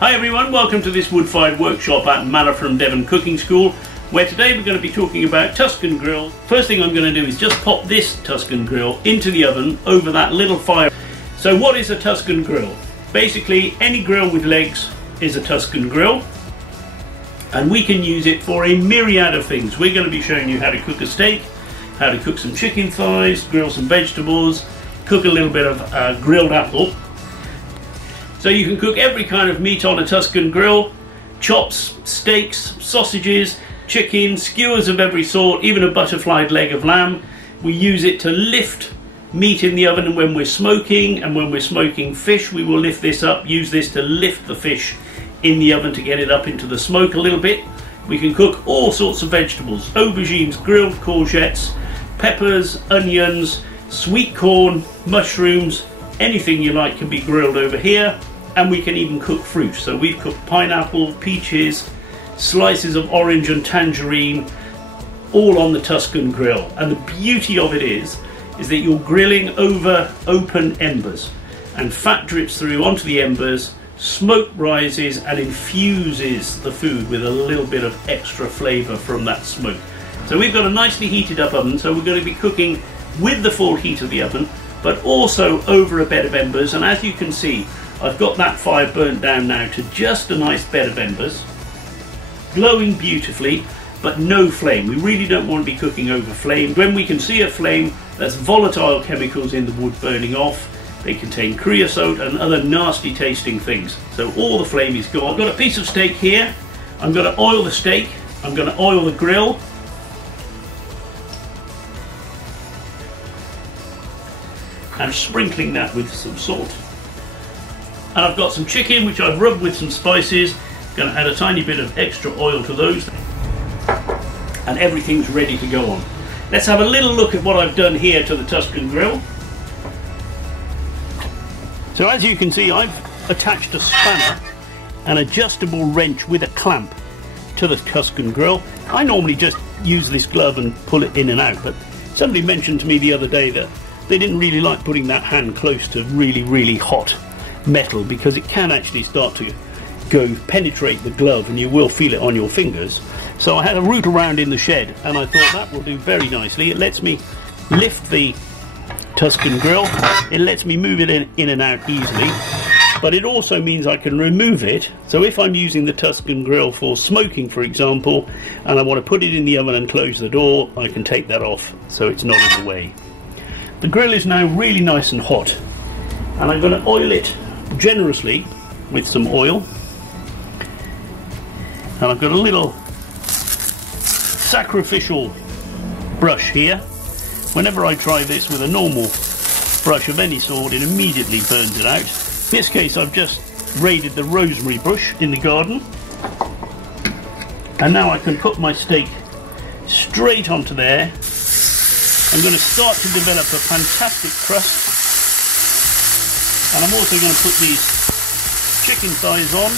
Hi everyone, welcome to this Woodfired workshop at Manna from Devon Cooking School, where today we're going to be talking about Tuscan grill. First thing I'm going to do is just pop this Tuscan grill into the oven over that little fire. So what is a Tuscan grill? Basically any grill with legs is a Tuscan grill, and we can use it for a myriad of things. We're going to be showing you how to cook a steak, how to cook some chicken thighs, grill some vegetables, cook a little bit of grilled apple. So you can cook every kind of meat on a Tuscan grill: chops, steaks, sausages, chicken, skewers of every sort, even a butterflied leg of lamb. We use it to lift meat in the oven when we're smoking, and when we're smoking fish we will lift this up, use this to lift the fish in the oven to get it up into the smoke a little bit. We can cook all sorts of vegetables: aubergines, grilled courgettes, peppers, onions, sweet corn, mushrooms, anything you like can be grilled over here. And we can even cook fruit. So we've cooked pineapple, peaches, slices of orange and tangerine, all on the Tuscan grill. And the beauty of it is that you're grilling over open embers, and fat drips through onto the embers, smoke rises and infuses the food with a little bit of extra flavour from that smoke. So we've got a nicely heated up oven, so we're going to be cooking with the full heat of the oven, but also over a bed of embers. And as you can see, I've got that fire burnt down now to just a nice bed of embers, glowing beautifully, but no flame. We really don't want to be cooking over flame. When we can see a flame, that's volatile chemicals in the wood burning off. They contain creosote and other nasty tasting things. So all the flame is gone. I've got a piece of steak here. I'm going to oil the steak. I'm going to oil the grill. And sprinkling that with some salt. And I've got some chicken which I've rubbed with some spices. Going to add a tiny bit of extra oil to those, and everything's ready to go on. Let's have a little look at what I've done here to the Tuscan grill. So as you can see, I've attached a spanner, an adjustable wrench with a clamp to the Tuscan grill. I normally just use this glove and pull it in and out, but somebody mentioned to me the other day that they didn't really like putting that hand close to really hot metal, because it can actually start to penetrate the glove and you will feel it on your fingers. So I had a root around in the shed and I thought that will do very nicely. It lets me lift the Tuscan grill, it lets me move it in and out easily, but it also means I can remove it. So if I'm using the Tuscan grill for smoking, for example, and I want to put it in the oven and close the door, I can take that off so it's not in the way. The grill is now really nice and hot, and I'm going to oil it generously with some oil. And I've got a little sacrificial brush here. Whenever I try this with a normal brush of any sort, it immediately burns it out. In this case I've just raided the rosemary bush in the garden, and now I can put my steak straight onto there. I'm going to start to develop a fantastic crust. And I'm also going to put these chicken thighs on.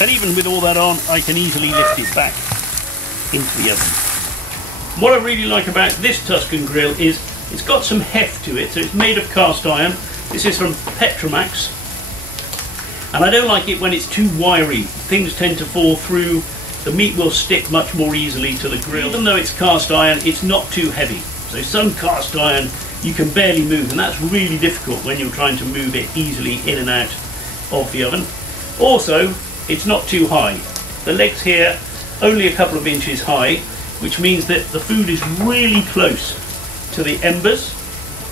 And even with all that on, I can easily lift it back into the oven. What I really like about this Tuscan grill is it's got some heft to it. So it's made of cast iron. This is from Petromax. And I don't like it when it's too wiry. Things tend to fall through. The meat will stick much more easily to the grill. Even though it's cast iron, it's not too heavy. So some cast iron you can barely move, and that's really difficult when you're trying to move it easily in and out of the oven. Also, it's not too high. The legs here only a couple of inches high, which means that the food is really close to the embers,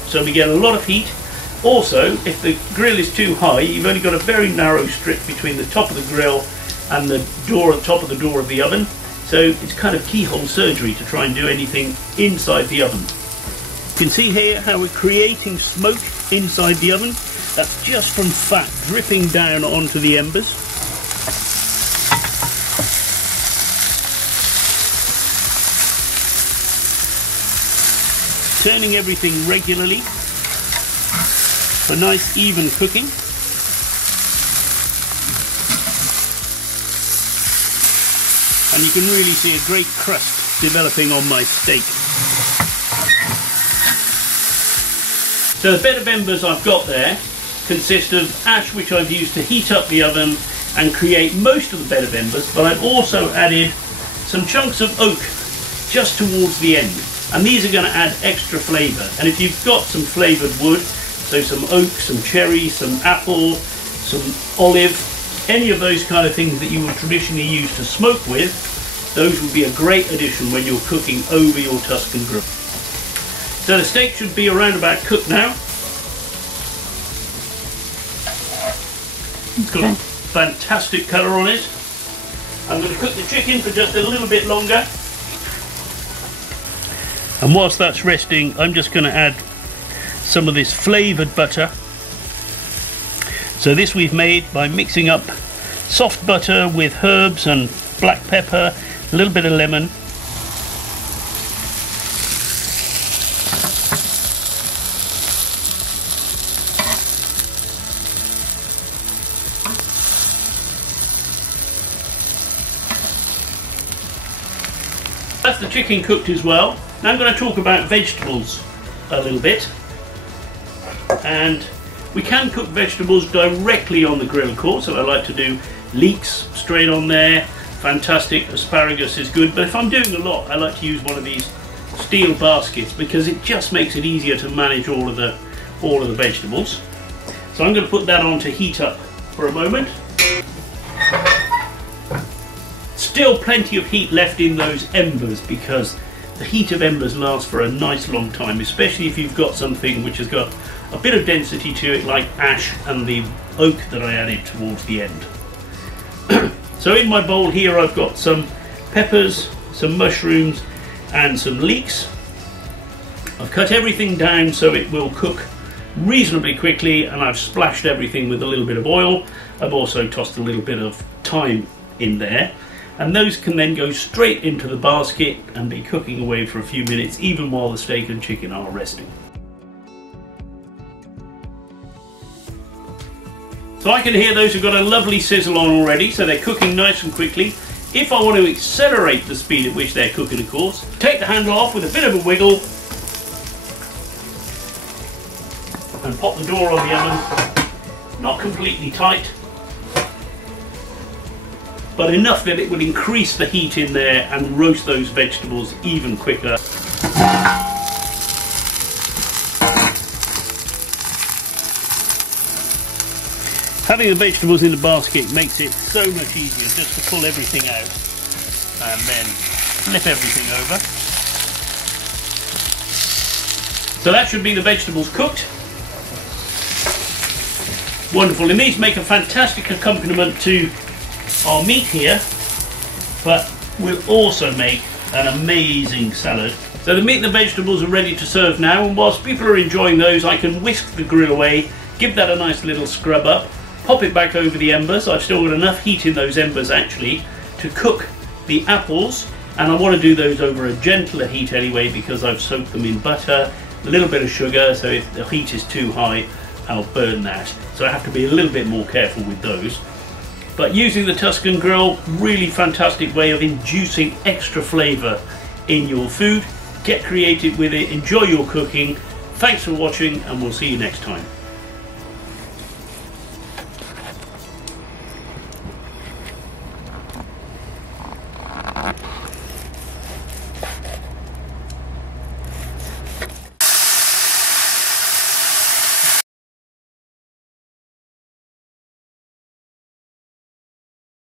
so we get a lot of heat. Also, if the grill is too high, you've only got a very narrow strip between the top of the grill and the door at the top of the door of the oven, so it's kind of keyhole surgery to try and do anything inside the oven. You can see here how we're creating smoke inside the oven. That's just from fat dripping down onto the embers. Turning everything regularly for nice even cooking. And you can really see a great crust developing on my steak. So the bed of embers I've got there consist of ash, which I've used to heat up the oven and create most of the bed of embers, but I've also added some chunks of oak just towards the end, and these are going to add extra flavour. And if you've got some flavoured wood, so some oak, some cherry, some apple, some olive, any of those kind of things that you would traditionally use to smoke with, those would be a great addition when you're cooking over your Tuscan grill. So the steak should be around about cooked now. It's got a fantastic colour on it. I'm going to cook the chicken for just a little bit longer. And whilst that's resting, I'm just going to add some of this flavoured butter. So this we've made by mixing up soft butter with herbs and black pepper, a little bit of lemon. That's the chicken cooked as well. Now I'm going to talk about vegetables a little bit. And we can cook vegetables directly on the grill, of course, so I like to do leeks straight on there. Fantastic, asparagus is good, but if I'm doing a lot, I like to use one of these steel baskets because it just makes it easier to manage all of the vegetables. So I'm going to put that on to heat up for a moment. Still plenty of heat left in those embers because the heat of embers lasts for a nice long time, especially if you've got something which has got a bit of density to it, like ash and the oak that I added towards the end. So in my bowl here I've got some peppers, some mushrooms and some leeks. I've cut everything down so it will cook reasonably quickly, and I've splashed everything with a little bit of oil. I've also tossed a little bit of thyme in there, and those can then go straight into the basket and be cooking away for a few minutes, even while the steak and chicken are resting. So I can hear those have got a lovely sizzle on already, so they're cooking nice and quickly. If I want to accelerate the speed at which they're cooking, of course, take the handle off with a bit of a wiggle and pop the door on the oven. Not completely tight, but enough that it will increase the heat in there and roast those vegetables even quicker. Having the vegetables in the basket makes it so much easier just to pull everything out and then flip everything over. So that should be the vegetables cooked. Wonderful, and these make a fantastic accompaniment to our meat here, but will also make an amazing salad. So the meat and the vegetables are ready to serve now, and whilst people are enjoying those, I can whisk the grill away, give that a nice little scrub up, pop it back over the embers. I've still got enough heat in those embers actually to cook the apples, and I want to do those over a gentler heat anyway because I've soaked them in butter, a little bit of sugar, so if the heat is too high I'll burn that. So I have to be a little bit more careful with those. But using the Tuscan grill, really fantastic way of inducing extra flavour in your food. Get creative with it, enjoy your cooking. Thanks for watching, and we'll see you next time.